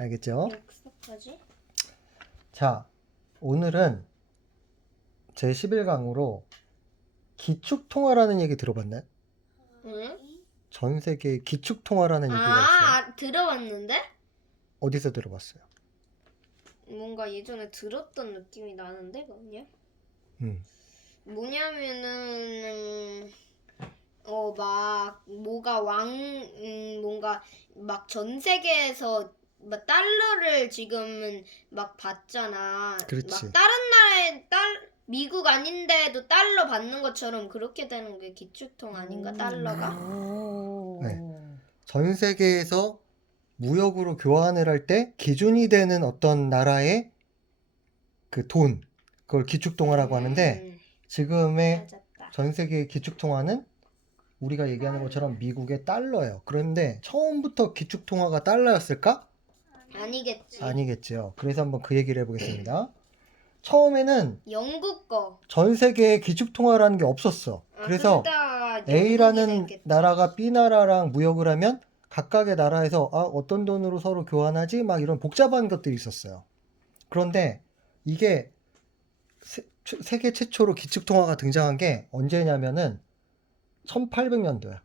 알겠죠? 어떡하지? 자, 오늘은 제 11강으로 기축통화라는 얘기 들어봤나요? 응? 전 세계에 기축통화라는 얘기가 있어요. 들어봤는데? 어디서 들어봤어요? 뭔가 예전에 들었던 느낌이 나는데 그냥 뭐냐면은 막 뭐가 뭔가 막 전 세계에서 막 달러를 지금은 막 받잖아. 그렇지. 막 다른 나라에 미국 아닌데도 달러 받는 것처럼 그렇게 되는 게 기축통 아닌가? 달러가? 네. 전 세계에서 무역으로 교환을 할 때 기준이 되는 어떤 나라의 그 돈, 그걸 기축통화라고 하는데 지금의 맞았다. 전 세계의 기축통화는 우리가 얘기하는 것처럼 미국의 달러예요. 그런데 처음부터 기축통화가 달러였을까? 아니겠지. 아니겠죠. 그래서 한번 그 얘기를 해보겠습니다. 처음에는 영국 거. 전 세계에 기축통화라는 게 없었어. 그래서 그러다가 영국이 A라는 됐겠지. 나라가 B 나라랑 무역을 하면 각각의 나라에서 어떤 돈으로 서로 교환하지? 막 이런 복잡한 것들이 있었어요. 그런데 이게 세계 최초로 기축통화가 등장한 게 언제냐면은 1800년도야.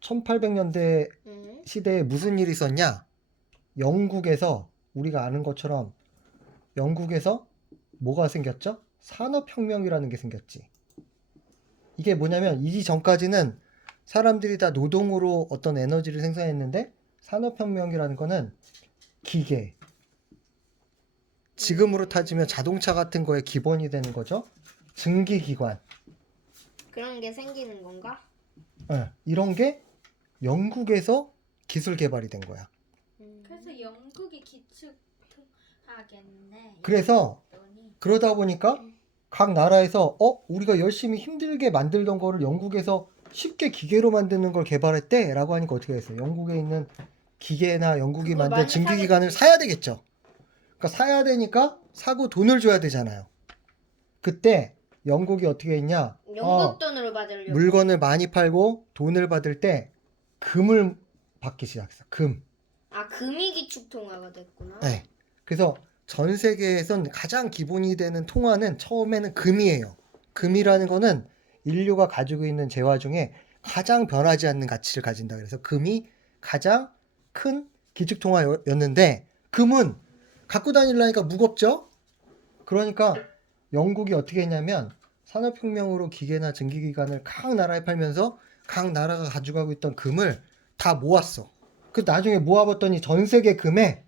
1800년대 응? 시대에 무슨 일이 있었냐? 영국에서 우리가 아는 것처럼 영국에서 뭐가 생겼죠? 산업혁명이라는 게 생겼지. 이게 뭐냐면 이 전까지는 사람들이 다 노동으로 어떤 에너지를 생산했는데 산업혁명이라는 거는 기계, 지금으로 따지면 자동차 같은 거에 기본이 되는 거죠. 증기기관, 그런 게 생기는 건가? 이런 게 영국에서 기술 개발이 된 거야. 그래서 영국이 기축하겠네. 그래서 그러다 보니까 각 나라에서 우리가 열심히 힘들게 만들던 거를 영국에서 쉽게 기계로 만드는 걸 개발했대 라고 하니까 어떻게 했어요? 영국에 있는 기계나 영국이 그거 만든 많이 증기기관을 사겠지. 사야 되겠죠. 그러니까 사야 되니까 사고 돈을 줘야 되잖아요. 그때 영국이 어떻게 했냐? 영국 돈으로 받으려고. 물건을 많이 팔고 돈을 받을 때 금을 받기 시작했어. 금. 금이 기축통화가 됐구나. 네. 그래서 전 세계에선 가장 기본이 되는 통화는 처음에는 금이에요. 금이라는 거는 인류가 가지고 있는 재화 중에 가장 변하지 않는 가치를 가진다. 그래서 금이 가장 큰 기축통화였는데 금은 갖고 다니려니까 무겁죠? 그러니까 영국이 어떻게 했냐면 산업혁명으로 기계나 증기기관을 각 나라에 팔면서 각 나라가 가져가고 있던 금을 다 모았어. 그 나중에 모아봤더니 전 세계 금의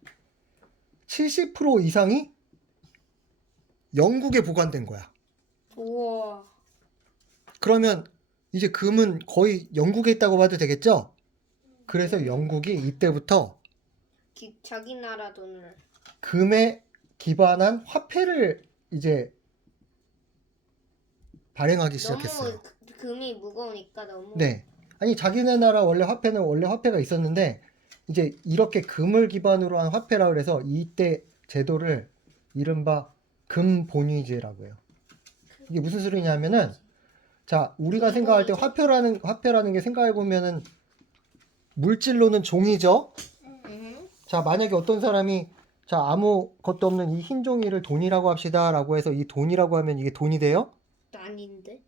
70% 이상이 영국에 보관된 거야. 우와. 그러면 이제 금은 거의 영국에 있다고 봐도 되겠죠? 그래서 영국이 이때부터 자기 나라 돈을. 금에 기반한 화폐를 이제 발행하기 시작했어요. 너무 금이 무거우니까 너무. 네. 아니 자기네 나라 원래 화폐는 원래 화폐가 있었는데 이제 이렇게 금을 기반으로 한 화폐라 그래서 이때 제도를 이른바 금본위제라고 해요. 이게 무슨 소리냐면은 자, 우리가 생각할 때 화폐라는 게 생각해 보면은 물질로는 종이죠. 자, 만약에 어떤 사람이 자, 아무것도 없는 이 흰 종이를 돈이라고 합시다라고 해서 이 돈이라고 하면 이게 돈이 돼요? 아닌데.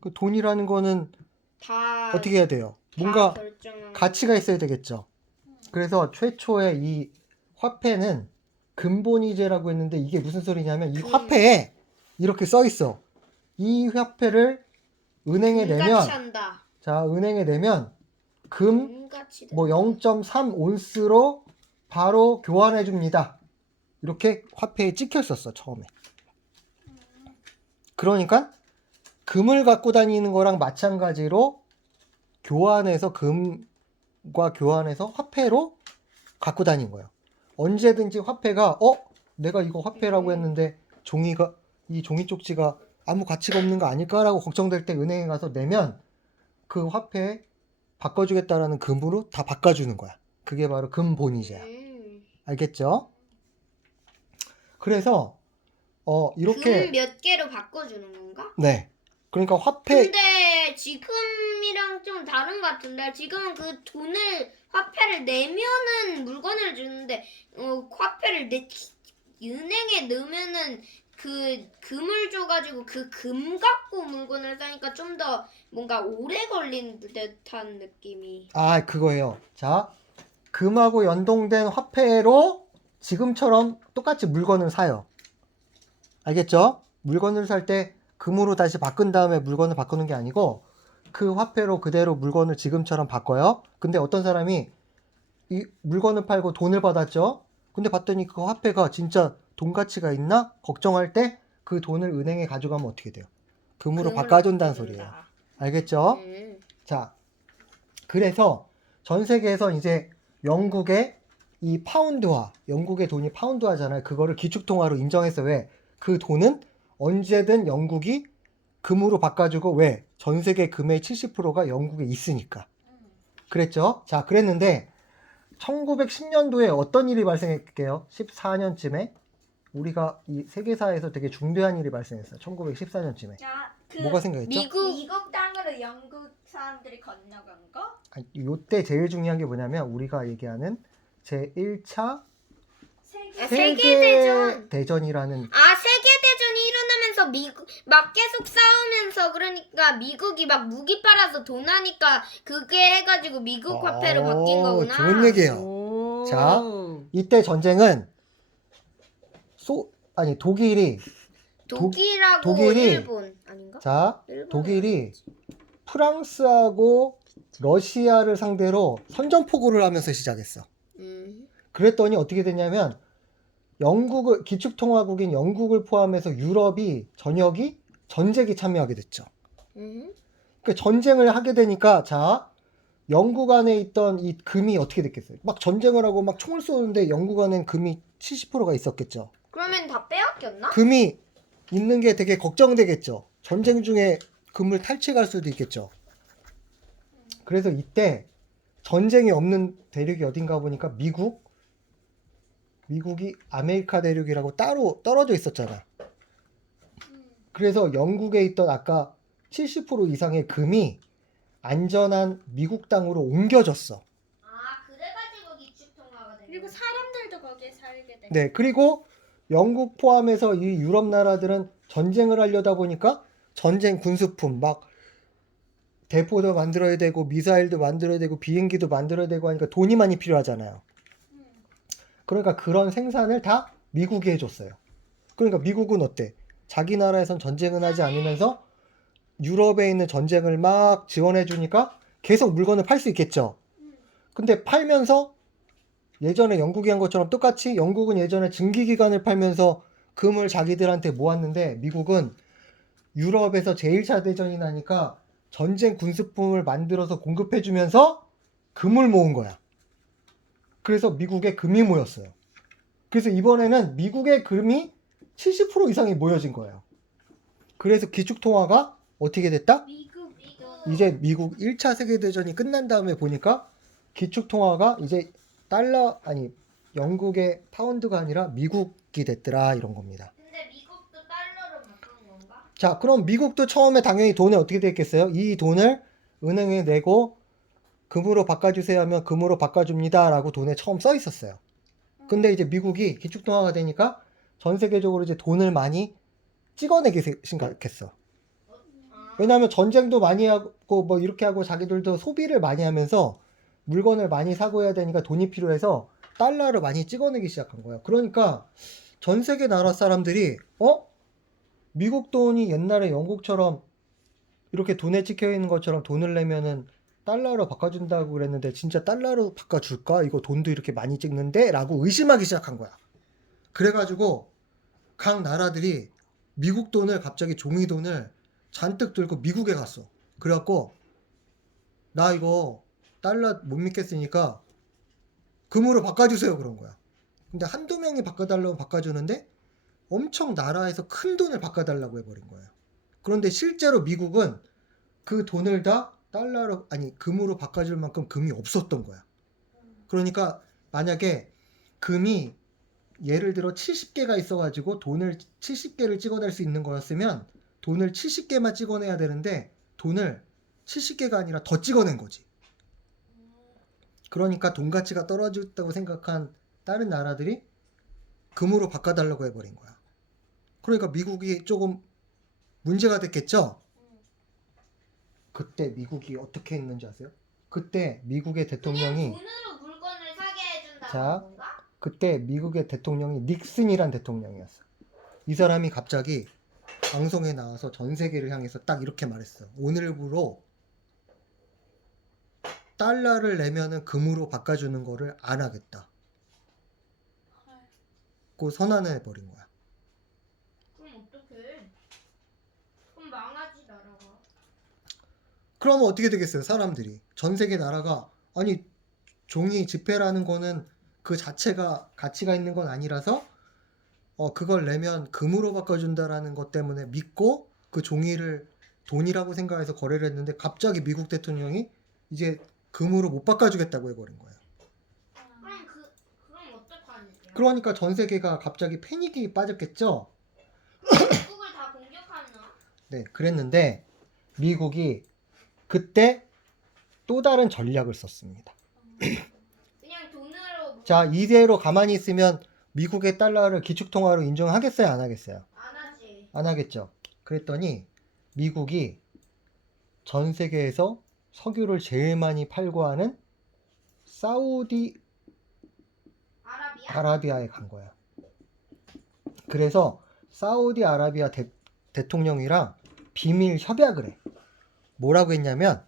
그 돈이라는 거는 다 어떻게 해야 돼요? 다 뭔가 결정한 가치가 있어야 되겠죠. 그래서 최초의 이 화폐는 금본위제라고 했는데 이게 무슨 소리냐면 이 화폐에 이렇게 써 있어. 이 화폐를 은행에 내면 금같이 한다. 자, 은행에 내면 금 금같이 뭐 0.3 온스로 바로 교환해 줍니다. 이렇게 화폐에 찍혀 있었어, 처음에. 그러니까 금을 갖고 다니는 거랑 마찬가지로 교환해서 금과 교환해서 화폐로 갖고 다닌 거예요. 언제든지 화폐가 내가 이거 화폐라고 했는데 이 종이 쪽지가 아무 가치가 없는 거 아닐까라고 걱정될 때 은행에 가서 내면 그 화폐에 바꿔주겠다라는 금으로 다 바꿔주는 거야. 그게 바로 금본위제야. 알겠죠? 그래서 이렇게 금 몇 개로 바꿔주는 건가? 네. 그러니까 화폐 근데 지금이랑 좀 다른 것 같은데 지금은 그 돈을 화폐를 내면은 물건을 주는데 화폐를 은행에 넣으면은 그 금을 줘가지고 그 금 갖고 물건을 사니까 좀 더 뭔가 오래 걸린 듯한 느낌이. 아, 그거예요. 자, 금하고 연동된 화폐로 지금처럼 똑같이 물건을 사요. 알겠죠? 물건을 살 때 금으로 다시 바꾼 다음에 물건을 바꾸는 게 아니고 그 화폐로 그대로 물건을 지금처럼 바꿔요. 근데 어떤 사람이 이 물건을 팔고 돈을 받았죠? 근데 봤더니 그 화폐가 진짜 돈 가치가 있나? 걱정할 때 그 돈을 은행에 가져가면 어떻게 돼요? 금으로 바꿔준다는 소리예요. 알겠죠? 자, 그래서 전 세계에서 이제 영국의 이 파운드화, 영국의 돈이 파운드화잖아요. 그거를 기축통화로 인정해서 왜? 그 돈은 언제든 영국이 금으로 바꿔주고 왜? 전 세계 금의 70%가 영국에 있으니까. 그랬죠? 자, 그랬는데 1910년도에 어떤 일이 발생했게요? 14년쯤에 우리가 이 세계사에서 되게 중대한 일이 발생했어요. 1914년쯤에. 그 뭐가 생각했죠? 미국 땅으로 영국 사람들이 건너간 거? 요때 제일 중요한 게 뭐냐면 우리가 얘기하는 제1차 세계대전. 대전이라는 세계대전이 일어나면서 미국 막 계속 싸우면서 그러니까 미국이 막 무기 팔아서 돈 하니까 그게 해가지고 미국 화폐로 바뀐 거구나. 좋은 얘기예요. 오. 자, 이때 전쟁은 독일이 독일하고 독일이- 일본 아닌가? 자, 일본은 독일이 프랑스하고 러시아를 상대로 선전포고를 하면서 시작했어. 그랬더니 어떻게 됐냐면 영국을 기축통화국인 영국을 포함해서 유럽이 전역이 전쟁에 참여하게 됐죠. 그 전쟁을 하게 되니까 자 영국 안에 있던 이 금이 어떻게 됐겠어요? 막 전쟁을 하고 막 총을 쏘는데 영국 안엔 금이 70%가 있었겠죠. 그러면 다 빼앗겼나? 금이 있는 게 되게 걱정되겠죠. 전쟁 중에 금을 탈취할 수도 있겠죠. 그래서 이때 전쟁이 없는 대륙이 어딘가 보니까 미국이 아메리카 대륙이라고 따로 떨어져 있었잖아. 그래서 영국에 있던 아까 70% 이상의 금이 안전한 미국 땅으로 옮겨졌어. 그래가지고 기축통화가 된 그리고 사람들도 거기에 살게 돼. 네, 그리고 영국 포함해서 이 유럽 나라들은 전쟁을 하려다 보니까 전쟁 군수품 막 대포도 만들어야 되고 미사일도 만들어야 되고 비행기도 만들어야 되고 하니까 돈이 많이 필요하잖아요. 그러니까 그런 생산을 다 미국이 해줬어요. 그러니까 미국은 어때? 자기 나라에선 전쟁은 하지 않으면서 유럽에 있는 전쟁을 막 지원해 주니까 계속 물건을 팔 수 있겠죠. 근데 팔면서 예전에 영국이 한 것처럼 똑같이 영국은 예전에 증기기관을 팔면서 금을 자기들한테 모았는데 미국은 유럽에서 제1차 대전이 나니까 전쟁 군수품을 만들어서 공급해 주면서 금을 모은 거야. 그래서 미국에 금이 모였어요. 그래서 이번에는 미국의 금이 70% 이상이 모여진 거예요. 그래서 기축통화가 어떻게 됐다? 이제 미국 1차 세계대전이 끝난 다음에 보니까 기축통화가 이제 영국의 파운드가 아니라 미국이 됐더라 이런 겁니다. 근데 미국도 달러로 바꾼 건가? 자, 그럼 미국도 처음에 당연히 돈이 어떻게 됐겠어요? 이 돈을 은행에 내고 금으로 바꿔주세요 하면 금으로 바꿔줍니다 라고 돈에 처음 써 있었어요. 근데 이제 미국이 기축통화가 되니까 전 세계적으로 이제 돈을 많이 찍어내기 생각했어. 왜냐하면 전쟁도 많이 하고 뭐 이렇게 하고 자기들도 소비를 많이 하면서 물건을 많이 사고 해야 되니까 돈이 필요해서 달러를 많이 찍어내기 시작한 거예요. 그러니까 전 세계 나라 사람들이 미국 돈이 옛날에 영국처럼 이렇게 돈에 찍혀 있는 것처럼 돈을 내면은 달러로 바꿔준다고 그랬는데 진짜 달러로 바꿔줄까? 이거 돈도 이렇게 많이 찍는데? 라고 의심하기 시작한 거야. 그래가지고 각 나라들이 미국 돈을 갑자기 종이 돈을 잔뜩 들고 미국에 갔어. 그래갖고 나 이거 달러 못 믿겠으니까 금으로 바꿔주세요 그런 거야. 근데 한두 명이 바꿔달라고 바꿔주는데 엄청 나라에서 큰 돈을 바꿔달라고 해버린 거예요. 그런데 실제로 미국은 그 돈을 다 금으로 바꿔줄 만큼 금이 없었던 거야. 그러니까 만약에 금이 예를 들어 70개가 있어가지고 돈을 70개를 찍어낼 수 있는 거였으면 돈을 70개만 찍어내야 되는데 돈을 70개가 아니라 더 찍어낸 거지. 그러니까 돈 가치가 떨어졌다고 생각한 다른 나라들이 금으로 바꿔달라고 해버린 거야. 그러니까 미국이 조금 문제가 됐겠죠? 그때 미국이 어떻게 했는지 아세요? 그때 미국의 대통령이 돈으로 물건을 사게 해준다는 자, 건가? 그때 미국의 대통령이 닉슨이란 대통령이었어. 이 사람이 갑자기 방송에 나와서 전 세계를 향해서 딱 이렇게 말했어. 오늘부로 달러를 내면은 금으로 바꿔주는 거를 안 하겠다. 그 선언을 해버린 거야. 그럼 어떡해? 그럼 망하지 나라가. 그러면 어떻게 되겠어요? 사람들이 전 세계 나라가 아니 종이 지폐라는 거는 그 자체가 가치가 있는 건 아니라서 그걸 내면 금으로 바꿔준다라는 것 때문에 믿고 그 종이를 돈이라고 생각해서 거래를 했는데 갑자기 미국 대통령이 이제 금으로 못 바꿔주겠다고 해버린 거예요. 그럼 어떡하는데요? 그러니까 전 세계가 갑자기 패닉이 빠졌겠죠? 미국을 다 공격하나? 네, 그랬는데 미국이 그때 또 다른 전략을 썼습니다. 그냥 돈으로 자, 이대로 가만히 있으면 미국의 달러를 기축통화로 인정하겠어요? 안 하겠어요? 안 하지. 안 하겠죠. 그랬더니 미국이 전 세계에서 석유를 제일 많이 팔고 하는 사우디 아라비아에 간 거야. 그래서 사우디 아라비아 대통령이랑 비밀 협약을 해. 뭐라고 했냐면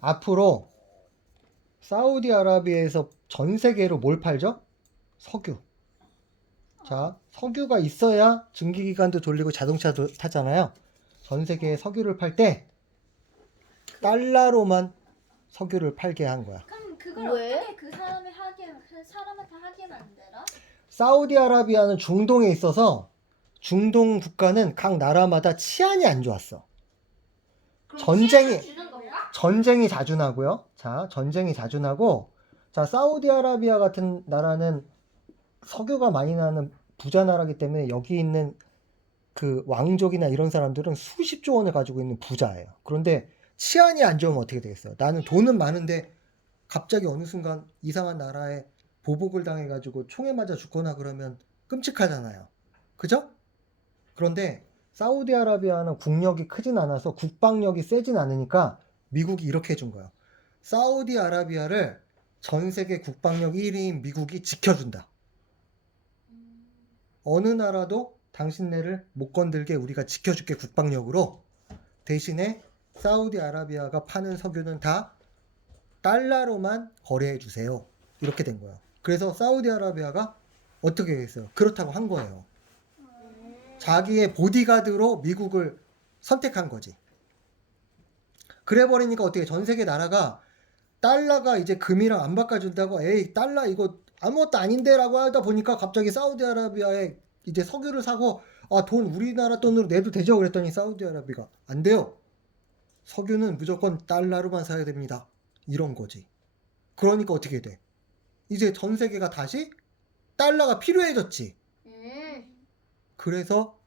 앞으로 사우디 아라비아에서 전 세계로 뭘 팔죠? 석유. 자, 석유가 있어야 증기기관도 돌리고 자동차도 타잖아요. 전 세계에 석유를 팔 때 달러로만 석유를 팔게 한 거야. 그럼 그걸 왜? 어떻게 그 사람한테 하게 만들어? 사우디아라비아는 중동에 있어서 중동 국가는 각 나라마다 치안이 안 좋았어. 그럼 전쟁이- 피해를 주는 건가? 전쟁이 자주 나고요. 자, 전쟁이 자주 나고, 자, 사우디아라비아 같은 나라는 석유가 많이 나는 부자 나라기 때문에 여기 있는 그 왕족이나 이런 사람들은 수십조 원을 가지고 있는 부자예요. 그런데 치안이 안 좋으면 어떻게 되겠어요? 나는 돈은 많은데 갑자기 어느 순간 이상한 나라에 보복을 당해가지고 총에 맞아 죽거나 그러면 끔찍하잖아요. 그죠? 그런데 사우디아라비아는 국력이 크진 않아서 국방력이 세진 않으니까 미국이 이렇게 해준 거예요. 사우디아라비아를 전 세계 국방력 1위인 미국이 지켜준다. 어느 나라도 당신네를 못 건들게 우리가 지켜줄게 국방력으로. 대신에 사우디아라비아가 파는 석유는 다 달러로만 거래해 주세요. 이렇게 된 거예요. 그래서 사우디아라비아가 어떻게 했어요? 그렇다고 한 거예요. 자기의 보디가드로 미국을 선택한 거지. 그래 버리니까 어떻게 전 세계 나라가 달러가 이제 금이랑 안 바꿔준다고 에이 달러 이거 아무것도 아닌데라고 하다 보니까 갑자기 사우디아라비아에 이제 석유를 사고 아 돈 우리나라 돈으로 내도 되죠? 그랬더니 사우디아라비아가 안 돼요. 석유는 무조건 달러로만 사야 됩니다. 이런 거지. 그러니까 어떻게 돼? 이제 전 세계가 다시 달러가 필요해졌지. 그래서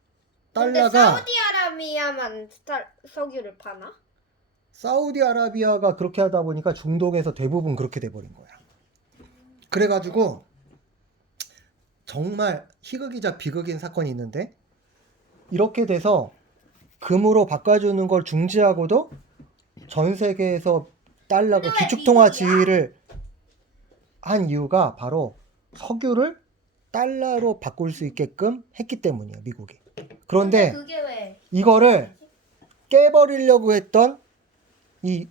근데 달러가 사우디아라비아만 석유를 파나? 사우디아라비아가 그렇게 하다 보니까 중동에서 대부분 그렇게 돼버린 거야. 그래가지고 정말 희극이자 비극인 사건이 있는데 이렇게 돼서 금으로 바꿔주는 걸 중지하고도 전 세계에서 달러가 근데 왜 기축통화 미국이야? 지위를 한 이유가 바로 석유를 달러로 바꿀 수 있게끔 했기 때문이에요, 미국이. 그런데 근데 그게 왜? 이거를 깨버리려고 했던 이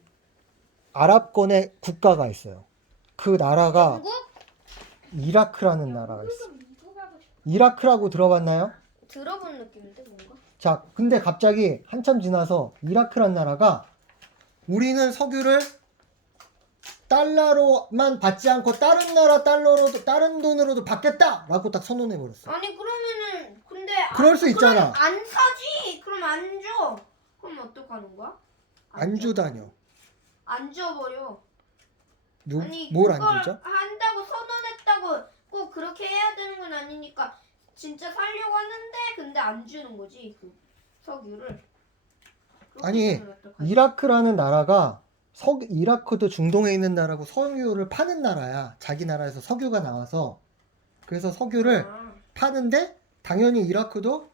아랍권의 국가가 있어요. 그 나라가 중국? 이라크라는 나라가 있어. 이라크라고 들어봤나요? 들어본 느낌인데 뭔가? 자, 근데 갑자기 한참 지나서 이라크란 나라가 우리는 석유를 달러로만 받지 않고 다른 나라 달러로도 다른 돈으로도 받겠다라고 딱 선언해 버렸어. 아니 그러면은 근데 그럴 수 있잖아. 그럼 안 사지. 그럼 안 줘. 그럼 어떡하는 거야? 안 주다뇨. 안 줘버려. 아니 뭘 안 그걸 주죠? 한다고 선언했다고 꼭 그렇게 해야 되는 건 아니니까 진짜 살려고 하는데 근데 안 주는 거지 그 석유를. 그렇게 아니, 되면 어떡하지? 이라크라는 나라가 이라크도 중동에 있는 나라고 석유를 파는 나라야. 자기 나라에서 석유가 나와서 그래서 석유를 아, 파는데 당연히 이라크도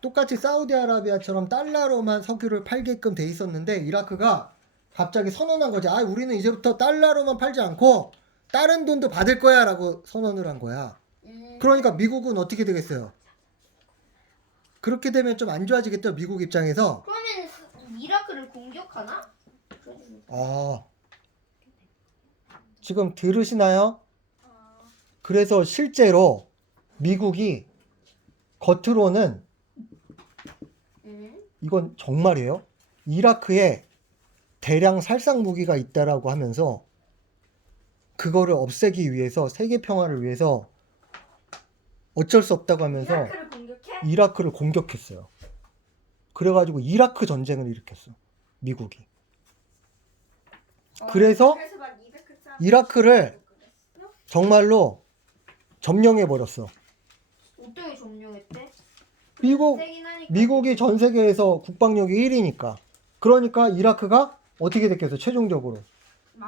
똑같이 사우디아라비아처럼 달러로만 석유를 팔게끔 돼 있었는데 이라크가 갑자기 선언한 거지. 아, 우리는 이제부터 달러로만 팔지 않고 다른 돈도 받을 거야라고 선언을 한 거야. 그러니까 미국은 어떻게 되겠어요? 그렇게 되면 좀 안 좋아지겠죠, 미국 입장에서. 그러면 이라크를 공격하나? 아, 지금 들으시나요? 그래서 실제로 미국이 겉으로는 이건 정말이에요. 이라크에 대량 살상 무기가 있다라고 하면서 그거를 없애기 위해서 세계 평화를 위해서 어쩔 수 없다고 하면서 이라크를 공격해? 이라크를 공격했어요. 그래가지고 이라크 전쟁을 일으켰어. 미국이. 그래서 막 이라크 사람 이라크를 정말로 점령해 버렸어. 어떻게 점령했대? 미국 세긴 하니까. 미국이 전 세계에서 국방력이 1위니까. 그러니까 이라크가 어떻게 됐겠어? 최종적으로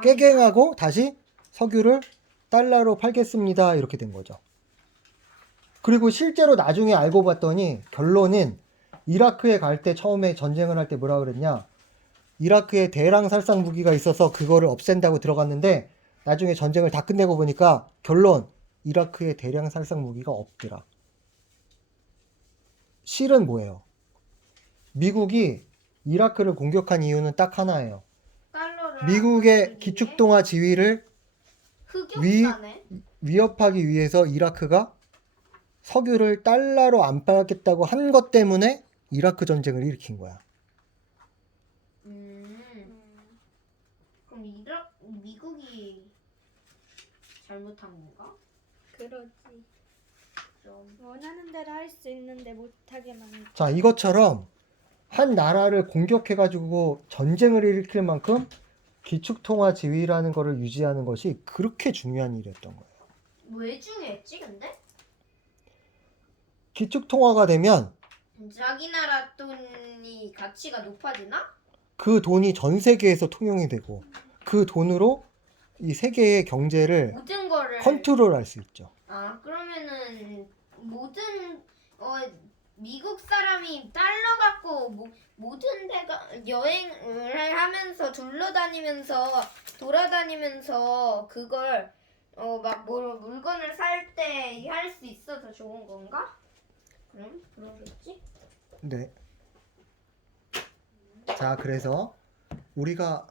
깨갱하고 다시 석유를 달러로 팔겠습니다. 이렇게 된 거죠. 그리고 실제로 나중에 알고 봤더니 결론은 이라크에 갈 때 처음에 전쟁을 할 때 뭐라 그랬냐? 이라크에 대량 살상 무기가 있어서 그거를 없앤다고 들어갔는데 나중에 전쟁을 다 끝내고 보니까 결론 이라크에 대량 살상 무기가 없더라. 실은 뭐예요? 미국이 이라크를 공격한 이유는 딱 하나예요. 달러를 미국의 만들기 기축동화 지위를 위해 흑역사네. 위협하기 위해서 이라크가 석유를 달러로 안 팔겠다고 한 것 때문에 이라크 전쟁을 일으킨 거야. 그럼 미국이 잘못한 건가? 그러지. 좀. 원하는 대로 할 수 있는데 못하게 만들. 자, 이것처럼 한 나라를 공격해가지고 전쟁을 일으킬 만큼 기축통화 지위라는 것을 유지하는 것이 그렇게 중요한 일이었던 거예요. 왜 중요했지 근데? 기축통화가 되면 자기 나라 돈이 가치가 높아지나? 그 돈이 전 세계에서 통용이 되고 그 돈으로 이 세계의 경제를 모든 거를 컨트롤할 수 있죠. 아 그러면은 모든 미국 사람이 달러 갖고 모든 데가 여행을 하면서 돌아다니면서 그걸 막 물건을 살 때 할 수 있어서 좋은 건가? 그럼 그러겠지? 네. 자, 그래서 우리가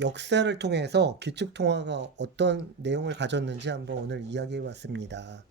역사를 통해서 기축통화가 어떤 내용을 가졌는지 한번 오늘 이야기해 봤습니다.